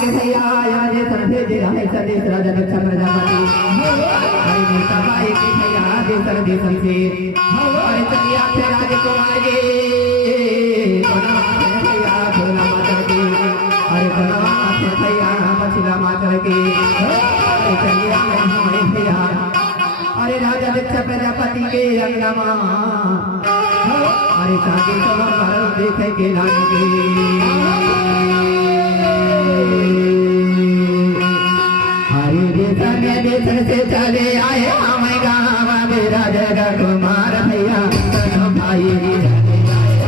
के भैया आज समझे जे रहे सदेश राजा दक्ष प्रजापति अरे मीता बाई के भैया देशर देशम से अरे चलिया थे राजकुमार के भैया भोला माता के अरे भोला थे भैया मछला माता के अरे चलिया हमारे भैया अरे राजा दक्ष प्रजापति के रंगनामा अरे सागे तो देखे के लागे हरे देशन से चले आए हमें गाँव में राजा कुमार भैया भाई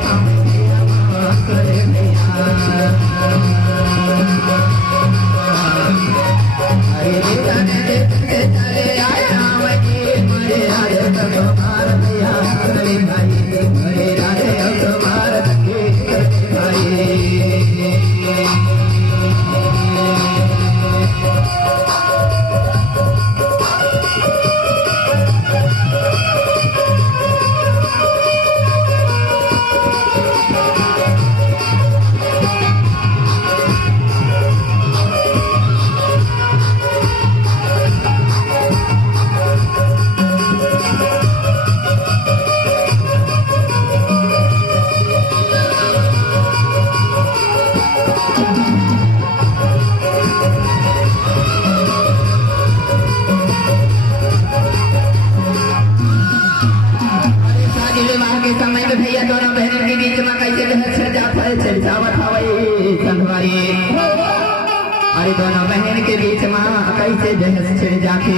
हरे देशन से चले आए हमें राजा कुमार भैया भाई राजा कुमार भाई भैया दोनों बहनों के बीच में कैसे अरे दोनों बहन के बीच में कैसे जहस छिड़ जाते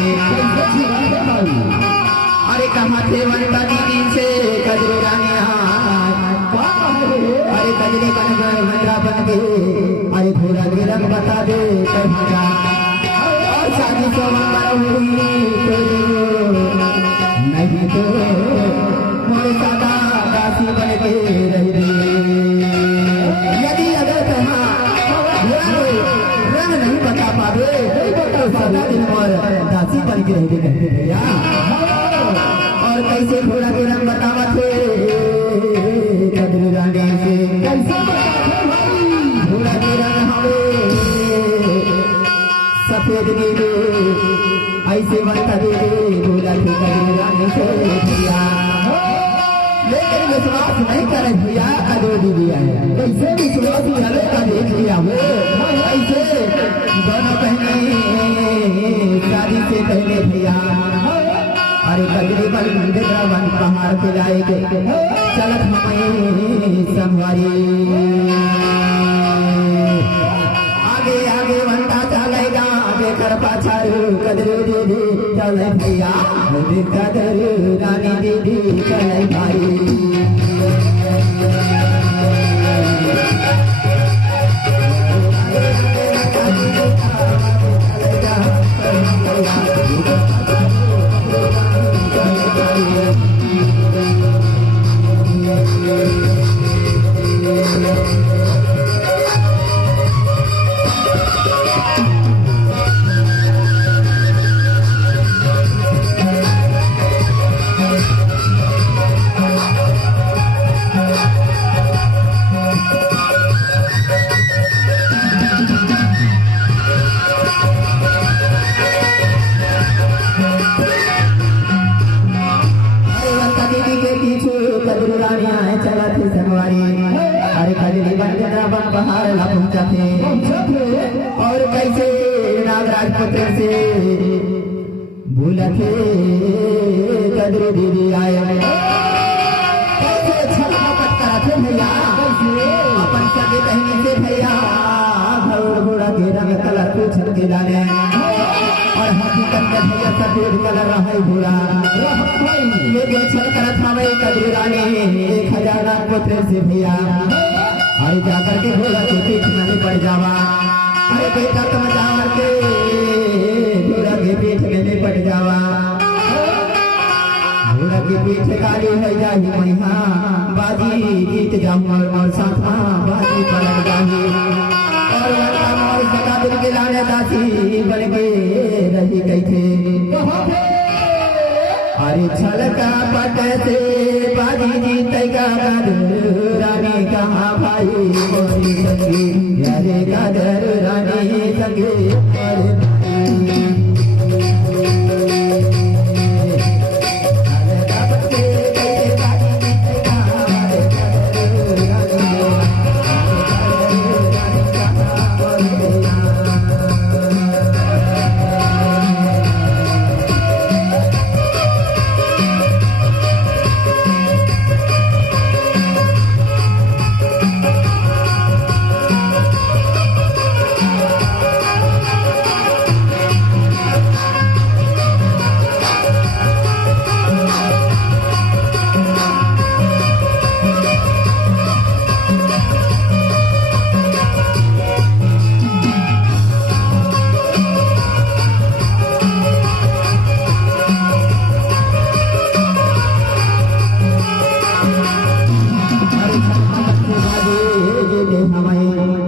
अरे कहाँ थे वनता दीदी से कजरे रानिया अरे कजरे बन गए मंदरा बन गए अरे घोड़ा के रंग बता दे और शादी तो नहीं तो मोरे सादा दासी बन के रह यदि अगर कहाँ रंग नहीं बता पावे तो सादा दिन और दासी बन के रह कहते भैया और कैसे घोड़ा के रंग बतावा थे कदर रानी से कैसे घोड़ा के रंग हमें सफेद नीले ऐसे बनता दे घोड़ा के कदर रानी से भैया लेकिन विश्वास नहीं करे भैया अदो दिया है कैसे विश्वास करे का देख लिया वो ऐसे दोनों बहने शादी से पहले भैया अरे कजरी बल वन पहाड़ पे जाएंगे चलत हमें संवारी आगे आगे बनता चलेगा आगे कर पाछा कदर दीदी चले भैया कदर रानी दीदी चले भाई और कैसे नागराज पुत्र से भूला थे कदर दीदी आए कैसे छलकपट करा थे भैया अपन सगे कहने से भैया घोड़ा के रंग कलर को छलके डाले और हकीकत में भैया सफेद कलर रहा घोड़ा ये जो छल करत हमें कदर रानी 1000 पुत्र से भैया अरे जाकर के घोड़ा के पीठ में पड़ जावा अरे बेटा तुम जावर के घोड़ा के पीठ में पड़ जावा घोड़ा की पीठ काली हो जाही मैहा बाजी जीत जाऊं और साथ बाजी पलट जाही और वरना मोर सदा दिल के लाने दासी बन के रही कैसे अरे छलका पट से बाजी जीतेगा रानी कहाँ भाई मोरी संगी अरे कदर रानी संगे